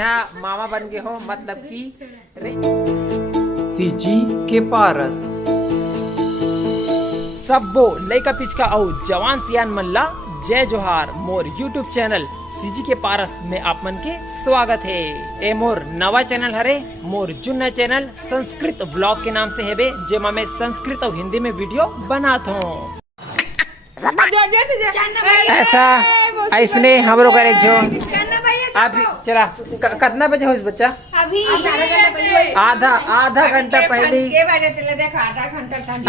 यहाँ मामा बन गए हो, मतलब कि सीजी के पारस सबो लइका पिचका और जवान सियान मल्ला जय जोहार। मोर यूट्यूब चैनल सीजी के पारस में आप मन के स्वागत है। ए मोर नवा चैनल हरे, मोर जुन्ना चैनल संस्कृत ब्लॉग के नाम से हेबे, जेमा मैं संस्कृत और हिंदी में वीडियो बनाता हूँ। ऐसा ऐसने हम लोग एक जो अभी चला कितना बजे हो इस बच्चा? अभी आधा घंटा पहले,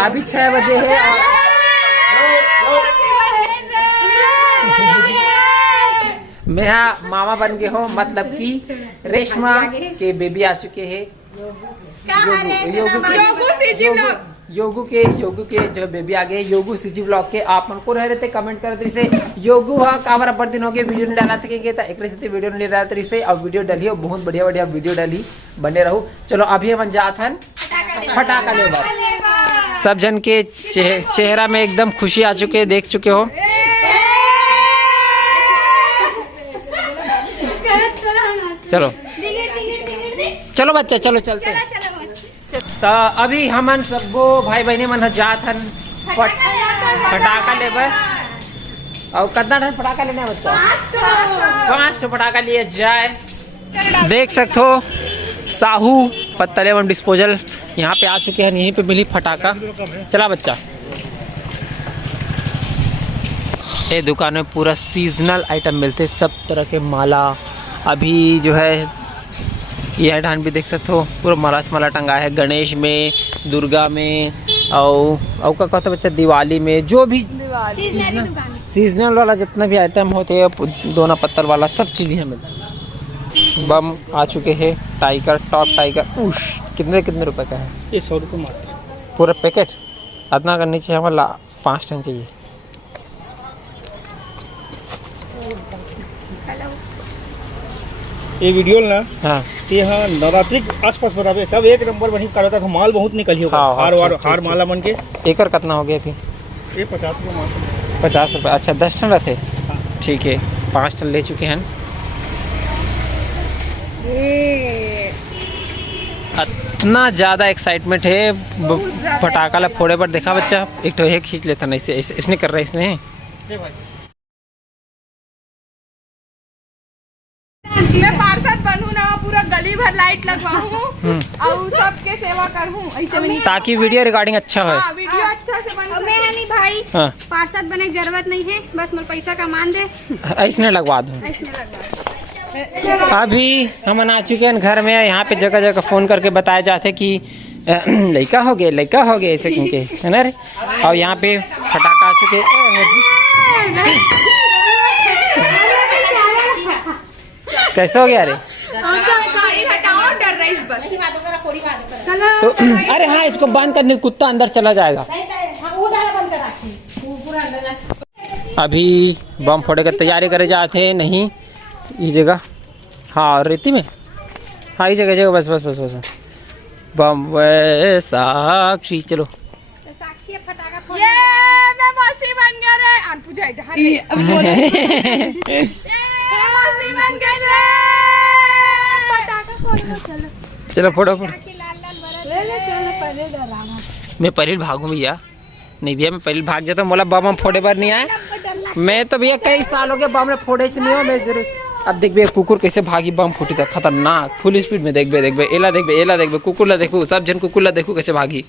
अभी 6 बजे है। मैं यहाँ मामा बन गए हो, मतलब कि रेशमा के बेबी आ चुके हैं। योगू के जो बेबी आ गए, योगू सीजी ब्लॉग के। आप मन को रह रहे थे कमेंट कर रहे से योगू हाँ कामरा पर दिन हो गए वीडियो नहीं डाला सकेंगे, तो एक से वीडियो नहीं डाला तरी से। अब वीडियो डाली हो, बहुत बढ़िया बढ़िया वीडियो डाली, बने रहो। चलो अभी हम जात हन फटाका ले बात। सब जन के चेहरा में एकदम खुशी आ चुके, देख चुके हो। चलो चलो बच्चा, चलो चलते। तो अभी हमन सबो भाई बहनी मन जात हन फटाका लेबर। और कितना टाइम फटाका लेना है बच्चा? 5 फटाका लिए जाए। देख सकते हो साहू पत्तल एवं डिस्पोजल यहाँ पे आ चुके हैं, यहीं पे मिली फटाका। चला बच्चा। ये दुकान में पूरा सीजनल आइटम मिलते, सब तरह के माला। अभी जो है यह ढान भी देख सकते हो, पूरा माला टंगा है गणेश में, दुर्गा में, और का कहते बच्चा दिवाली में, जो भी सीजनल वाला जितना भी आइटम होते हैं, दोना पत्थर वाला सब चीज़ यहाँ मिलता। बम आ चुके हैं, टाइगर टॉप टाइगर कितने रुपए का है ये? 100 रुपये मात्र पूरा पैकेट। इतना करनी चाहिए हमारा 5 टन चाहिए। ये वीडियो ना हाँ यहाँ नवरात्रि के आसपास बनावे, तब एक नंबर वहीं करता था, माल बहुत निकली होगा। हार माला मन के एकर कितना हो गया फिर? ये 50 रुपये मात्र। 50 रुपये। अच्छा 10 टन रहते, ठीक है। 5 टन ले चुके हैं। इतना ज़्यादा एक्साइटमेंट है फटाका ला फोड़े पर। देखा बच्चा, एक तो एक खींच लेता ना, इसने कर रहा है इसने। मैं पार्षद बनूं ना, पूरा गली भर लाइट लगवाऊं और सबके सेवा करूं, ऐसे में ताकि वीडियो रिकॉर्डिंग अच्छा हो। वीडियो अच्छा से बने। मैं नहीं भाई, पार्षद बने की जरूरत नहीं है, बस मुझे पैसा कमान दे, ऐसने लगवा दूँ। अभी हम आ चुके हैं घर में। यहाँ पे जगह जगह फ़ोन करके बताया जाते कि लड़का हो गए ऐसे क्योंकि है ना रे। और यहाँ पे फटाका आ चुके। कैसे हो गया रे? तो अरे हाँ, इसको बंद करने, कुत्ता अंदर चला जाएगा। अभी बम फोड़े की तैयारी करे जाते। नहीं ये जगह, हाँ रेती में, हाँ ये जगह बस बम वे साक्षी। चलो चलो फोड़ो। मैं पहले भागूं भैया। नहीं भैया मैं पहले भाग जाता हूँ, मोला बम फोड़े पर नहीं आया। मैं तो भैया कई साल हो गए बम फोड़े नहीं हो। मैं अब देख भैया कुकुर कैसे भागी, बम फूटी था खतरनाक, फुल स्पीड में। देख बे एला देख कुकुर ला देखो, सब जन कुकुर ला देखो कैसे भागी।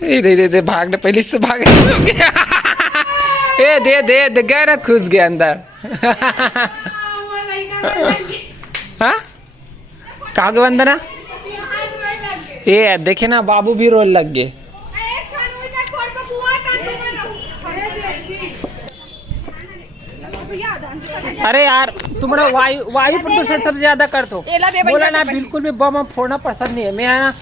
दे भागने पहले से भाग। ए दे गया ना, घुस गया अंदर। हाँ कहा के वंदना? ये देखे ना, बाबू भी रोल लग गए। अरे यार तुम्हारा वायु प्रदूषण सबसे ज्यादा कर दो। बोला ना बिल्कुल भी बम फोड़ना पसंद नहीं है। मैं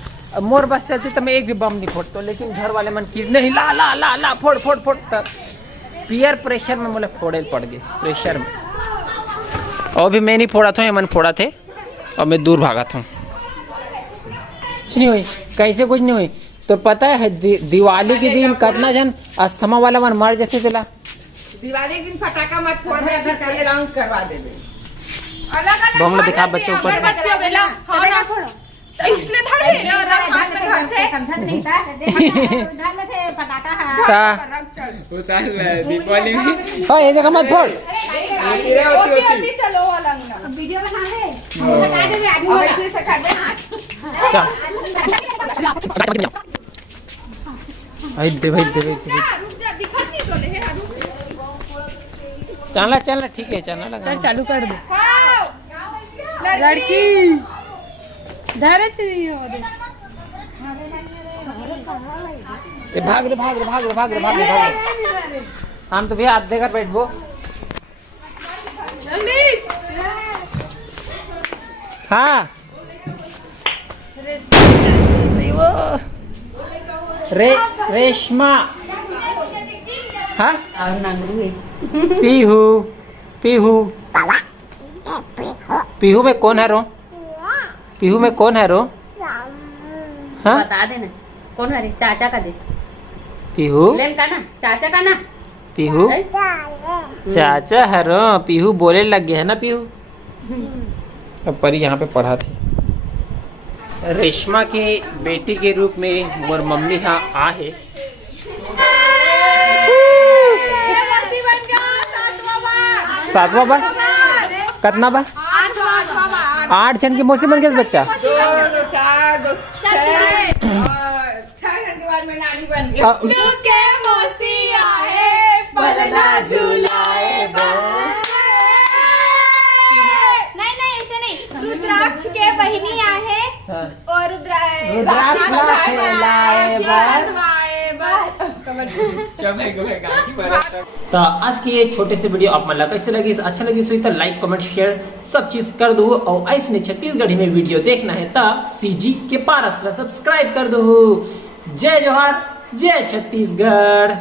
मोर बस चलती तो मैं एक भी बम नहीं फोड़ता, लेकिन घर वाले मन की नहीं, ला फोड़ पीयर प्रेशर में मुझे फोड़े पड़ गए, प्रेशर में। और भी मैं नहीं फोड़ा था, ये मन फोड़ा थे और मैं दूर भागा था। कुछ नहीं हुई, कैसे कुछ नहीं हुई। तो पता है दिवाली के दिन कितना जन अस्थमा वाला मन मर जाते थे। दिवाली के दिन फटाका मत फोड़ना, अनाउंस करवा देबे। अलग बम दिखा बच्चों ऊपर से। अगरबत्ती बेला हाँ ना तो इसने धर ले और हाथ में धर थे समझत नहीं था उधर ले थे पटाखा है का रख चल वो साल दीपावली में ओ ये जगह मत फोड़। ओटी चलो अलग ना वीडियो बना ले बता दे आदमी अब ऐसे से कर दे चल भाई दे रुक जा दिखत नहीं तो ले रुक चलना ठीक है चलना लगा चालू कर दो हाँ लड़की धरे चाहिए भाग हम तो भैया हाथ देकर बैठबो। हाँ रेशमा हाँ पीहू पीहू पीहू में कौन है रो? पीहू में कौन है रो? हाँ बता देना कौन है रे चाचा का दे पीहू लेन का ना चाचा का ना पीहू चाचा है रो। पीहू बोले लग गया है ना पीहू। अब परी यहाँ पे पढ़ा थी। रेशमा के बेटी के रूप में मोर मम्मी यहाँ आ है। सातवां बार कितना बार? 8 जन की मौसी बन गया बच्चा। नहीं ऐसे नहीं रुद्राक्ष के बहिनी आहे और रुद्राक्ष तो आज की ये छोटे से वीडियो आप मतलब कैसे लगी? अच्छा लगी तो लाइक कमेंट शेयर सब चीज कर दो। और ऐसे छत्तीसगढ़ी में वीडियो देखना है तो CG के पारस सब्सक्राइब कर दो। जय जोहार जय छत्तीसगढ़।